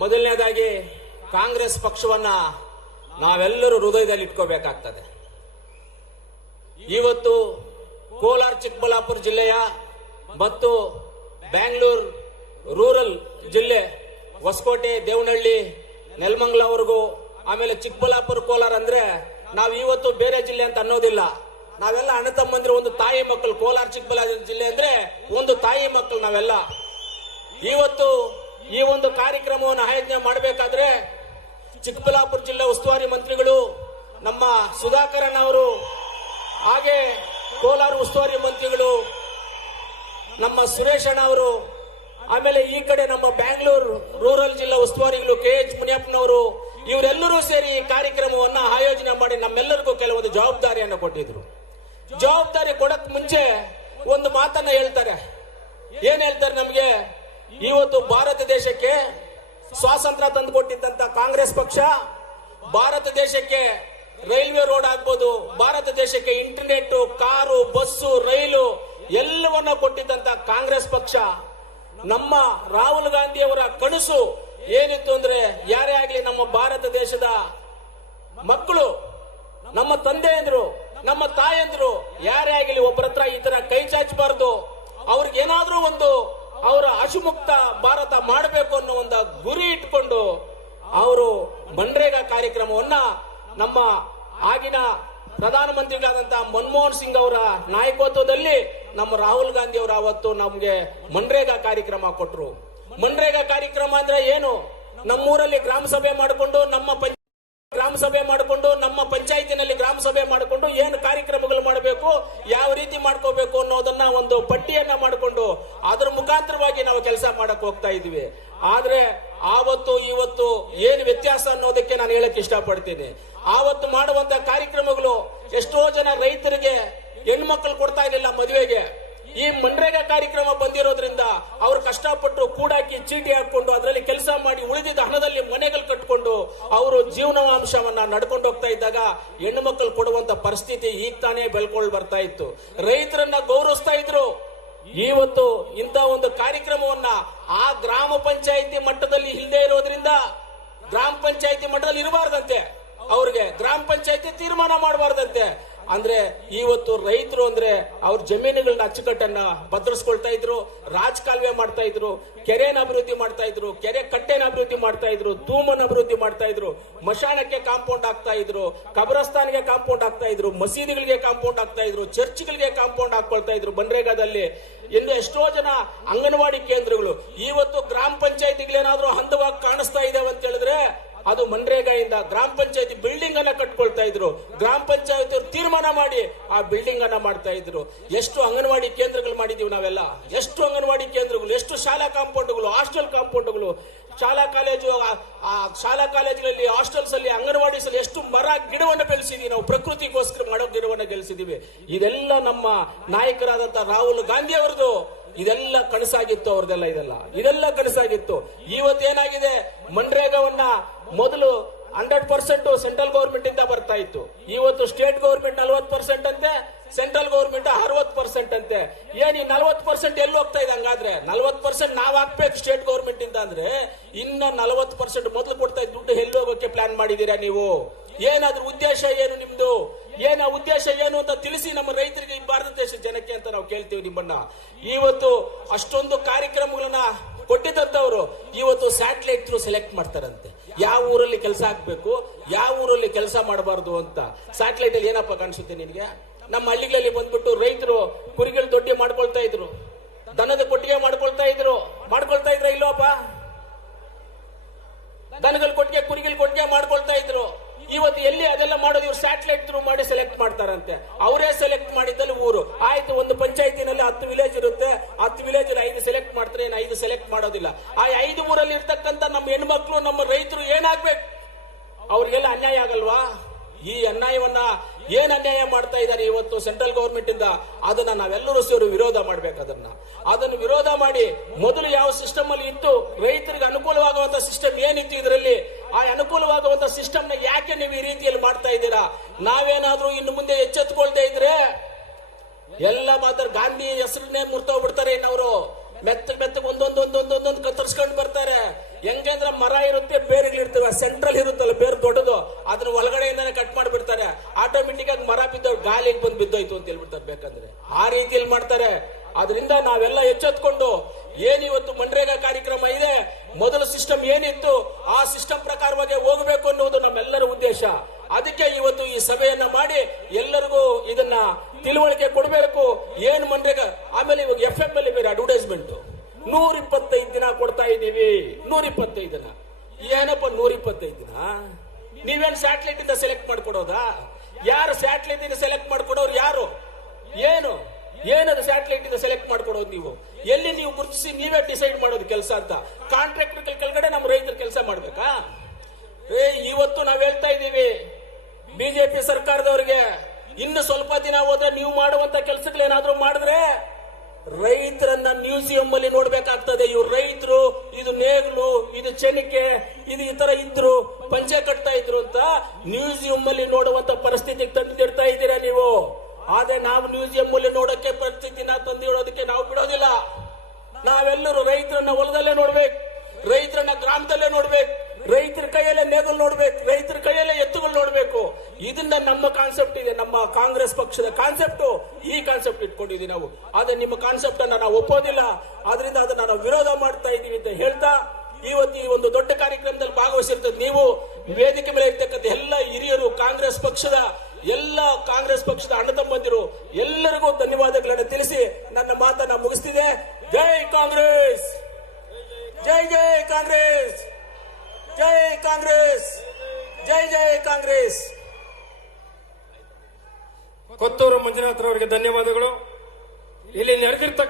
ಮೊದಲನೇದಾಗಿ ಕಾಂಗ್ರೆಸ್ ಪಕ್ಷವನ್ನ ನಾವೆಲ್ಲರೂ ಹೃದಯದಲ್ಲಿ ಇಟ್ಕೋಬೇಕಾಗ್ತದೆ. ಇವತ್ತು ಕೋಲಾರ ಚಿಕ್ಕಬಳ್ಳಾಪುರ ಜಿಲ್ಲೆಯ ಮತ್ತು ಬ್ಯಾಂಗ್ಳೂರ್ ರೂರಲ್ ಜಿಲ್ಲೆ ಹೊಸಕೋಟೆ, ದೇವನಹಳ್ಳಿ, ನೆಲಮಂಗಲವರೆಗೂ, ಆಮೇಲೆ ಚಿಕ್ಕಬಳ್ಳಾಪುರ, ಕೋಲಾರ ಅಂದ್ರೆ ನಾವು ಇವತ್ತು ಬೇರೆ ಜಿಲ್ಲೆ ಅಂತ ಅನ್ನೋದಿಲ್ಲ. ನಾವೆಲ್ಲ ಅಣ್ಣ ತಮ್ಮಂದ್ರೆ ಒಂದು ತಾಯಿ ಮಕ್ಕಳು. ಕೋಲಾರ ಚಿಕ್ಕಬಳ್ಳಾಪುರ ಜಿಲ್ಲೆ ಅಂದ್ರೆ ಒಂದು ತಾಯಿ ಮಕ್ಕಳು ನಾವೆಲ್ಲ. ಇವತ್ತು ಈ ಒಂದು ಕಾರ್ಯಕ್ರಮವನ್ನು ಆಯೋಜನೆ ಮಾಡಬೇಕಾದ್ರೆ ಚಿಕ್ಕಬಳ್ಳಾಪುರ ಜಿಲ್ಲಾ ಉಸ್ತುವಾರಿ ಮಂತ್ರಿಗಳು ನಮ್ಮ ಸುಧಾಕರನ್ ಅವರು, ಹಾಗೆ ಕೋಲಾರ ಉಸ್ತುವಾರಿ ಮಂತ್ರಿಗಳು ನಮ್ಮ ಸುರೇಶ್ ಅಣ್ಣ ಅವರು, ಆಮೇಲೆ ಈ ಕಡೆ ನಮ್ಮ ಬ್ಯಾಂಗ್ಳೂರು ರೂರಲ್ ಜಿಲ್ಲಾ ಉಸ್ತುವಾರಿಗಳು KH ಮುನಿಯಪ್ಪನವರು, ಇವರೆಲ್ಲರೂ ಸೇರಿ ಈ ಕಾರ್ಯಕ್ರಮವನ್ನ ಆಯೋಜನೆ ಮಾಡಿ ನಮ್ಮೆಲ್ಲರಿಗೂ ಕೆಲವೊಂದು ಜವಾಬ್ದಾರಿಯನ್ನು ಕೊಟ್ಟಿದ್ರು. ಜವಾಬ್ದಾರಿ ಕೊಡಕ್ ಮುಂಚೆ ಒಂದು ಮಾತನ್ನ ಹೇಳ್ತಾರೆ. ಏನ್ ಹೇಳ್ತಾರೆ? ನಮ್ಗೆ ಇವತ್ತು ಭಾರತ ದೇಶಕ್ಕೆ ಸ್ವಾತಂತ್ರ್ಯ ತಂದು ಕೊಟ್ಟಿದ್ದಂತ ಕಾಂಗ್ರೆಸ್ ಪಕ್ಷ, ಭಾರತ ದೇಶಕ್ಕೆ ರೈಲ್ವೆ ರೋಡ್ ಆಗ್ಬೋದು, ಭಾರತ ದೇಶಕ್ಕೆ ಇಂಟರ್ನೆಟ್, ಕಾರು, ಬಸ್ಸು, ರೈಲು ಎಲ್ಲವನ್ನ ಕೊಟ್ಟಿದ್ದಂತ ಕಾಂಗ್ರೆಸ್ ಪಕ್ಷ, ನಮ್ಮ ರಾಹುಲ್ ಗಾಂಧಿ ಅವರ ಕನಸು ಏನಿತ್ತು ಅಂದ್ರೆ, ಯಾರೇ ಆಗ್ಲಿ ನಮ್ಮ ಭಾರತ ದೇಶದ ಮಕ್ಕಳು, ನಮ್ಮ ತಂದೆಯಂದ್ರು, ನಮ್ಮ ತಾಯಂದ್ರು ಯಾರೇ ಆಗಲಿ ಒಬ್ಬರ ಹತ್ರ ಈ ತರ ಕೈ ಚಾಚಬಾರ್ದು, ಅವ್ರಿಗೇನಾದ್ರೂ ಒಂದು ಅವರ ಅಶುಮುಕ್ತ ಭಾರತ ಮಾಡಬೇಕು ಅನ್ನೋ ಒಂದು ಗುರಿ ಇಟ್ಕೊಂಡು ಅವರು ಮನ್ರೇಗಾ ಕಾರ್ಯಕ್ರಮವನ್ನ ನಮ್ಮ ಆಗಿನ ಪ್ರಧಾನಮಂತ್ರಿಗಳಾದಂತಹ ಮನಮೋಹನ್ ಸಿಂಗ್ ಅವರ ನಾಯಕತ್ವದಲ್ಲಿ ನಮ್ಮ ರಾಹುಲ್ ಗಾಂಧಿ ಅವರು ಅವತ್ತು ನಮ್ಗೆ ಮನ್ರೇಗಾ ಕಾರ್ಯಕ್ರಮ ಕೊಟ್ರು. ಮನ್ರೇಗಾ ಕಾರ್ಯಕ್ರಮ ಅಂದ್ರೆ ಏನು? ನಮ್ಮೂರಲ್ಲಿ ಗ್ರಾಮ ಸಭೆ ಮಾಡಿಕೊಂಡು ನಮ್ಮ ಪಂಚಾಯತಿನಲ್ಲಿ ಗ್ರಾಮ ಸಭೆ ಮಾಡಿಕೊಂಡು ಏನು ಕಾರ್ಯಕ್ರಮಗಳು ಮಾಡಬೇಕು, ಯಾವ ರೀತಿ ಮಾಡ್ಕೋಬೇಕು ಅನ್ನೋದನ್ನ ಒಂದು ಪಟ್ಟಿಯನ್ನ ಮಾಡಿಕೊಂಡು ಅದರ ಮುಖಾಂತರವಾಗಿ ನಾವು ಕೆಲಸ ಮಾಡಕ್ ಹೋಗ್ತಾ ಇದ್ವಿ. ಆದ್ರೆ ಆವತ್ತು ಇವತ್ತು ಏನು ವ್ಯತ್ಯಾಸ ಅನ್ನೋದಕ್ಕೆ ನಾನು ಹೇಳಕ್ ಇಷ್ಟಪಡ್ತೀನಿ. ಆವತ್ತು ಮಾಡುವಂತ ಕಾರ್ಯಕ್ರಮಗಳು ಎಷ್ಟೋ ಜನ ರೈತರಿಗೆ ಹೆಣ್ಮಕ್ಳು ಕೊಡ್ತಾ ಇರಲಿಲ್ಲ ಮದುವೆಗೆ. ಈ ಮನ್ರೇಗಾ ಕಾರ್ಯಕ್ರಮ ಬಂದಿರೋದ್ರಿಂದ ಅವ್ರು ಕಷ್ಟಪಟ್ಟು ಕೂಡಾಕಿ ಚೀಟಿ ಹಾಕೊಂಡು ಅದರಲ್ಲಿ ಕೆಲಸ ಮಾಡಿ ಉಳಿದಿದ್ದ ಹಣದಲ್ಲಿ ಮನೆಗಳು ಕಟ್ಕೊಂಡು ಅವರು ಜೀವನಾಂಶವನ್ನ ನಡ್ಕೊಂಡು ಹೋಗ್ತಾ ಇದ್ದಾಗ ಹೆಣ್ಣು ಮಕ್ಕಳು ಕೊಡುವಂತ ಪರಿಸ್ಥಿತಿ ಈಗ ತಾನೇ ಬೆಳ್ಕೊಂಡು ಬರ್ತಾ ಇತ್ತು. ರೈತರನ್ನ ಗೌರವಿಸ್ತಾ ಇದ್ರು. ಇವತ್ತು ಇಂತ ಒಂದು ಕಾರ್ಯಕ್ರಮವನ್ನ ಆ ಗ್ರಾಮ ಪಂಚಾಯಿತಿ ಮಟ್ಟದಲ್ಲಿ ಇಲ್ಲದೆ ಇರೋದ್ರಿಂದ, ಗ್ರಾಮ ಪಂಚಾಯಿತಿ ಮಟ್ಟದಲ್ಲಿ ಇರಬಾರ್ದಂತೆ, ಅವ್ರಿಗೆ ಗ್ರಾಮ ಪಂಚಾಯಿತಿ ತೀರ್ಮಾನ ಮಾಡಬಾರ್ದಂತೆ. ಅಂದ್ರೆ ಇವತ್ತು ರೈತರು ಅಂದ್ರೆ ಅವ್ರ ಜಮೀನುಗಳನ್ನ ಅಚ್ಚುಕಟ್ಟನ್ನ ಭದ್ರಿಸ್ಕೊಳ್ತಾ ಇದ್ರು, ರಾಜಕಾಲುವೆ ಮಾಡ್ತಾ ಇದ್ರು, ಕೆರೆನ ಅಭಿವೃದ್ಧಿ ಮಾಡ್ತಾ ಇದ್ರು, ಕೆರೆ ಕಟ್ಟೆನ ಅಭಿವೃದ್ಧಿ ಮಾಡ್ತಾ ಇದ್ರು, ತೂಮನ್ನ ಅಭಿವೃದ್ಧಿ ಮಾಡ್ತಾ ಇದ್ರು, ಮಶಾನಕ್ಕೆ ಕಾಂಪೌಂಡ್ ಆಗ್ತಾ ಇದ್ರು, ಕಬ್ರಸ್ತಾನ್ಗೆ ಕಾಂಪೌಂಡ್ ಆಗ್ತಾ ಇದ್ರು, ಮಸೀದಿಗಳಿಗೆ ಕಾಂಪೌಂಡ್ ಆಗ್ತಾ ಇದ್ರು, ಚರ್ಚ್ಗಳಿಗೆ ಕಾಂಪೌಂಡ್ ಹಾಕೊಳ್ತಾ ಇದ್ರು ಮನ್ರೇಗಾದಲ್ಲಿ. ಇನ್ನು ಎಷ್ಟೋ ಜನ ಅಂಗನವಾಡಿ ಕೇಂದ್ರಗಳು ಇವತ್ತು ಗ್ರಾಮ ಪಂಚಾಯತಿಗಳೇನಾದ್ರೂ ಹಂತವಾಗಿ ಕಾಣಿಸ್ತಾ ಇದಾವೆ ಅಂತ ಹೇಳಿದ್ರೆ ಅದು ಮನ್ರೇಗಾಯಿಂದ. ಗ್ರಾಮ ಪಂಚಾಯತಿ ಬಿಲ್ಡಿಂಗ್ ಅನ್ನ ಕಟ್ಕೊಳ್ತಾ ಇದ್ರು, ಗ್ರಾಮ ಪಂಚಾಯತಿ ತೀರ್ಮಾನ ಮಾಡಿ ಆ ಬಿಲ್ಡಿಂಗ್ ಅನ್ನ ಮಾಡ್ತಾ ಇದ್ರು. ಎಷ್ಟು ಅಂಗನವಾಡಿ ಕೇಂದ್ರಗಳು ಮಾಡಿದೀವಿ ನಾವೆಲ್ಲ, ಎಷ್ಟು ಅಂಗನವಾಡಿ ಕೇಂದ್ರಗಳು, ಎಷ್ಟು ಶಾಲಾ ಕಾಂಪೌಂಡ್ಗಳು, ಹಾಸ್ಟೆಲ್ ಕಾಂಪೌಂಡ್ಗಳು, ಶಾಲಾ ಕಾಲೇಜುಗಳಲ್ಲಿ, ಹಾಸ್ಟೆಲ್ಸ್ ಅಲ್ಲಿ, ಅಂಗನವಾಡೀಸ್ ಅಲ್ಲಿ ಎಷ್ಟು ಮರ ಗಿಡವನ್ನು ಬೆಳೆಸಿದೀವಿ ನಾವು, ಪ್ರಕೃತಿಗೋಸ್ಕರ ಮಾಡೋ ಗಿಡವನ್ನು ಬೆಳೆಸಿದೀವಿ. ಇದೆಲ್ಲ ನಮ್ಮ ನಾಯಕರಾದಂತ ರಾಹುಲ್ ಗಾಂಧಿ ಅವರದು ಇದೆಲ್ಲ ಕನಸಾಗಿತ್ತು ಅವ್ರದೆಲ್ಲ. ಇದೆಲ್ಲ ಕನಸಾಗಿತ್ತು. ಇವತ್ತೇನಾಗಿದೆ, ಮನ್ರೇಗಾವನ್ನ ಮೊದಲು 100% ಸೆಂಟ್ರಲ್ ಗೌರ್ಮೆಂಟ್ ಇಂದ ಬರ್ತಾ ಇತ್ತು. ಇವತ್ತು ಸ್ಟೇಟ್ ಗೌರ್ಮೆಂಟ್ 40% ಅಂತೆ, ಸೆಂಟ್ರಲ್ ಗೌರ್ಮೆಂಟ್ 60% ಅಂತೆ. ಏನ್ ಈ 40% ಎಲ್ಲಿ ಹೋಗ್ತಾ ಇದೆ? ಹಂಗಾದ್ರೆ 40% ನಾವ್ ಹಾಕ್ಬೇಕು ಸ್ಟೇಟ್ ಗೌರ್ಮೆಂಟ್ ಇಂದ ಅಂದ್ರೆ ಇನ್ನ 40% ಮೊದಲು ಕೊಡ್ತಾ ಇದ್ದ ದುಡ್ಡು ಎಲ್ಲಿ ಹೋಗೋಕೆ ಪ್ಲಾನ್ ಮಾಡಿದೀರಾ ನೀವು? ಏನಾದ್ರೂ ಉದ್ದೇಶ ಏನು ನಿಮ್ದು? ಉದ್ದೇಶ ಏನು ಅಂತ ತಿಳಿಸಿ ನಮ್ಮ ರೈತರಿಗೆ, ಈ ಭಾರತ ದೇಶ ಜನಕ್ಕೆ ಅಂತ ನಾವು ಕೇಳ್ತೀವಿ ನಿಮ್ಮನ್ನ. ಇವತ್ತು ಅಷ್ಟೊಂದು ಕಾರ್ಯಕ್ರಮಗಳನ್ನ ಕೊಟ್ಟಿದ್ದಂತವ್ರು ಇವತ್ತು ಸ್ಯಾಟಲೈಟ್ ಥ್ರೂ ಸೆಲೆಕ್ಟ್ ಮಾಡ್ತಾರಂತೆ, ಯಾವ ಊರಲ್ಲಿ ಕೆಲಸ ಆಗ್ಬೇಕು, ಯಾವ ಊರಲ್ಲಿ ಕೆಲಸ ಮಾಡಬಾರ್ದು ಅಂತ. ಸ್ಯಾಟಲೈಟ್ ಅಲ್ಲಿ ಏನಪ್ಪ ಕಾಣಿಸುತ್ತೆ ನಿನ್ಗೆ? ನಮ್ಮ ಹಳ್ಳಿಗಳಲ್ಲಿ ಬಂದ್ಬಿಟ್ಟು ರೈತರು ಕುರಿಗಳು ದೊಡ್ಡ ಮಾಡ್ಕೊಳ್ತಾ ಇದ್ರು, ದನದ ಕೊಟ್ಟಿಗೆ ಮಾಡ್ಕೊಳ್ತಾ ಇದ್ರ ಇಲ್ಲೋಪ್ಪ? ದನಗಳ ಕೊಟ್ಟಿಗೆ, ಕುರಿಗಳ ಕೊಟ್ಟಿಗೆ ಮಾಡ್ಕೊಳ್ತಾ ಇದ್ರು. ಇವತ್ತು ಎಲ್ಲಿ ಅದೆಲ್ಲ ಮಾಡೋದು? ಇವ್ರು ಸ್ಯಾಟಲೈಟ್ ಥ್ರೂ ಮಾಡಿ ಸೆಲೆಕ್ಟ್ ಮಾಡ್ತಾರಂತೆ. ಅವರೇ ಸೆಲೆಕ್ಟ್ ಮಾಡಿದ್ದಲ್ಲಿ ಊರು ಆಯ್ತು. ಒಂದು ಪಂಚಾಯತಿನಲ್ಲಿ 10 ವಿಲೇಜ್ ಇರುತ್ತೆ, 10 ವಿಲೇಜ್ 5 ಸೆಲೆಕ್ಟ್ ಮಾಡ್ತಾರೆ, 5 ಸೆಲೆಕ್ಟ್ ಮಾಡೋದಿಲ್ಲ. ಆ 5 ಊರಲ್ಲಿ ಇರ್ತಕ್ಕಂಥ ನಮ್ಮ ಹೆಣ್ಮಕ್ಳು, ನಮ್ಮ ರೈತರು ಏನಾಗ್ಬೇಕು? ಅವ್ರಿಗೆಲ್ಲ ಅನ್ಯಾಯ ಆಗಲ್ವಾ? ಈ ಅನ್ಯಾಯವನ್ನ ಏನ್ ಅನ್ಯಾಯ ಮಾಡ್ತಾ ಇದ್ದಾರೆ ಇವತ್ತು ಸೆಂಟ್ರಲ್ ಗೌರ್ಮೆಂಟ್ ಇಂದ, ಅದನ್ನ ನಾವೆಲ್ಲರೂ ಸೇರಿ ವಿರೋಧ ಮಾಡ್ಬೇಕು. ಅದನ್ನು ವಿರೋಧ ಮಾಡಿ ಮೊದಲು ಯಾವ ಸಿಸ್ಟಮ್ ಅಲ್ಲಿ ಇತ್ತು, ರೈತರಿಗೆ ಅನುಕೂಲವಾಗುವಂತ ಸಿಸ್ಟಮ್ ಏನಿತ್ತು ಇದರಲ್ಲಿ, ಆ ಅನುಕೂಲವಾಗುವಂತ ಸಿಸ್ಟಮ್ ನ ಯಾಕೆ ನೀವು ಈ ರೀತಿಯಲ್ಲಿ ಮಾಡ್ತಾ ಇದ್ದೀರಾ? ನಾವೇನಾದ್ರೂ ಇನ್ನು ಮುಂದೆ ಎಚ್ಚೆತ್ತುಕೊಳ್ತಾ ಇದ್ರೆ ಎಲ್ಲ ಮಾತ್ರ ಗಾಂಧಿ ಹೆಸರನ್ನೇ ಮುರ್ತೋಗ್ಬಿಡ್ತಾರೆ. ಇನ್ನವರು ಮೆತ್ತ ಒಂದೊಂದೊಂದೊಂದೊಂದೊಂದು ಕತ್ತರಿಸ್ಕೊಂಡು ಬರ್ತಾರೆ. ಹೆಂಗೆ ಅಂದ್ರೆ ಮರ ಇರುತ್ತೆ, ಬೇರುಗಳಿರ್ತವೆ, ಸೆಂಟ್ರಲ್ ಇರುತ್ತಲ್ಲ ಬೇರು ದೊಡ್ಡದು, ಅದ್ರ ಒಳಗಡೆಯಿಂದಾನೆ ಕಟ್ ಮಾಡಿಬಿಡ್ತಾರೆ. ಆಟೋಮೆಟಿಕ್ ಆಗಿ ಮರ ಬಿದ್ದೋ ಗಾಳಿಗೆ ಬಂದು ಬಿದ್ದೋಯ್ತು ಅಂತ ಹೇಳ್ಬಿಡ್ತಾರೆ. ಬೇಕಂದ್ರೆ ಆ ರೀತಿಯಲ್ಲಿ ಮಾಡ್ತಾರೆ. ಅದರಿಂದ ನಾವೆಲ್ಲ ಎಚ್ಚೆತ್ಕೊಂಡು ಏನಿವತ್ತು ಮನ್ರೇಗಾ ಕಾರ್ಯಕ್ರಮ ಇದೆ, ಮೊದಲ ಸಿಸ್ಟಮ್ ಏನಿತ್ತು ಆ ಸಿಸ್ಟಮ್ ಪ್ರಕಾರವಾಗಿ ಹೋಗಬೇಕು ಅನ್ನುವುದು ನಮ್ಮೆಲ್ಲರ ಉದ್ದೇಶ. ಅದಕ್ಕೆ ಇವತ್ತು ಈ ಸಭೆಯನ್ನ ಮಾಡಿ ಎಲ್ಲರಿಗೂ ಇದನ್ನ ತಿಳುವಳಿಕೆ ಕೊಡಬೇಕು. ಏನು ಮನ್ರೇಗಾ, ಆಮೇಲೆ ಇವಾಗ FM ಅಲ್ಲಿ ಬೇರೆ ಅಡ್ವರ್ಟೈಸ್ಮೆಂಟ್ 125 ದಿನ ಕೊಡ್ತಾ ಇದ್ದೀವಿ. 125 ದಿನ ಏನಪ್ಪ 125 ದಿನ? ನೀವೇನು ಸ್ಯಾಟಲೈಟ್ ಇಂದ ಸೆಲೆಕ್ಟ್ ಮಾಡ್ಕೊಡೋದಾ? ಯಾರು ಸ್ಯಾಟಲೈಟ್ ಇಂದ ಸೆಲೆಕ್ಟ್ ಮಾಡ್ಕೊಡೋರು ಯಾರು? ಏನದು ಸ್ಯಾಟಲೈಟ್ ಇಂದ ಸೆಲೆಕ್ಟ್ ಮಾಡ್ಕೊಡೋದು? ನೀವು ಎಲ್ಲಿ ನೀವು ಗುರುತಿಸಿ ನೀವೇ ಡಿಸೈಡ್ ಮಾಡೋದು ಕೆಲಸ ಅಂತ? ಕಾಂಟ್ರಾಕ್ಟರ್ ಕೆಳಗಡೆ ನಮ್ಮ ರೈತರು ಕೆಲಸ ಮಾಡ್ಬೇಕಾ? ಇವತ್ತು ನಾವ್ ಹೇಳ್ತಾ ಇದ್ದೀವಿ ಬಿಜೆಪಿ ಸರ್ಕಾರದವರಿಗೆ, ಇನ್ನು ಸ್ವಲ್ಪ ದಿನ ಹೋದ್ರೆ ನೀವು ಮಾಡುವಂತ ಕೆಲಸಗಳೇನಾದ್ರೂ ಮಾಡಿದ್ರೆ ರೈತರನ್ನ ಮ್ಯೂಸಿಯಂ ಅಲ್ಲಿ ನೋಡ್ಬೇಕಾಗ್ತದೆ. ಇವ್ರು ರೈತರು, ಇದು ನೇಗ್ಲು, ಇದು ಚೆನಿಕೆ, ಇದು ಈ ತರ ಇದ್ರು, ಪಂಚೆ ಕಟ್ತಾ ಇದ್ರು ಅಂತ ಮ್ಯೂಸಿಯಂ ಅಲ್ಲಿ ನೋಡುವಂತ ಪರಿಸ್ಥಿತಿಗೆ ತಂದಿಡ್ತಾ ಇದ್ದೀರಾ ನೀವು. ಆದ್ರೆ ನಾವು ಮ್ಯೂಸಿಯಂ ಅಲ್ಲಿ ನೋಡಕ್ಕೆ ಪರಿಸ್ಥಿತಿನ ತಂದಿಡೋದಕ್ಕೆ ನಾವು ಬಿಡೋದಿಲ್ಲ. ನಾವೆಲ್ಲರೂ ರೈತರನ್ನ ಹೊಲದಲ್ಲೇ ನೋಡ್ಬೇಕು, ರೈತರನ್ನ ಗ್ರಾಮದಲ್ಲೇ ನೋಡ್ಬೇಕು, ರೈತರ ಕೈಯಲ್ಲೇ ನೇಗಲು ನೋಡ್ಬೇಕು, ರೈತರ ಕೈಯಲ್ಲೇ ಎತ್ತುಗಳು ನೋಡ್ಬೇಕು. ಇದನ್ನ ನಮ್ಮ ಕಾನ್ಸೆಪ್ಟ್ ಇದೆ, ನಮ್ಮ ಕಾಂಗ್ರೆಸ್ ಪಕ್ಷದ ಕಾನ್ಸೆಪ್ಟ್. ಈ ಕಾನ್ಸೆಪ್ಟ್ ಇಟ್ಕೊಂಡಿದ್ದೀವಿ ನಾವು. ಆದ್ರೆ ನಿಮ್ಮ ಕಾನ್ಸೆಪ್ಟ್ ಅನ್ನ ನಾವು ಒಪ್ಪೋದಿಲ್ಲ. ಆದ್ರಿಂದ ಅದನ್ನ ನಾವು ವಿರೋಧ ಮಾಡ್ತಾ ಇದೀವಿ ಅಂತ ಹೇಳ್ತಾ, ಇವತ್ತು ಈ ಒಂದು ದೊಡ್ಡ ಕಾರ್ಯಕ್ರಮದಲ್ಲಿ ಭಾಗವಹಿಸಿರ್ತದೆ ನೀವು ವೇದಿಕೆ ಮೇಲೆ ಇರ್ತಕ್ಕಂಥ ಎಲ್ಲ ಹಿರಿಯರು, ಕಾಂಗ್ರೆಸ್ ಪಕ್ಷದ ಅಣ್ಣ ತಮ್ಮಂದಿರು ಎಲ್ಲರಿಗೂ ಧನ್ಯವಾದಗಳನ್ನು ತಿಳಿಸಿ ನನ್ನ ಮಾತನ್ನ ಮುಗಿಸ್ತಿದೆ. ಜೈ ಕಾಂಗ್ರೆಸ್, ಜೈ ಜೈ ಕಾಂಗ್ರೆಸ್, ಜೈ ಕಾಂಗ್ರೆಸ್, ಜೈ ಜೈ ಕಾಂಗ್ರೆಸ್. ಕೊತ್ತೂರು ಮಂಜುನಾಥ್ ಅವರಿಗೆ ಧನ್ಯವಾದಗಳು. ಇಲ್ಲಿ ನಡೆದಿರ್ತಕ್ಕ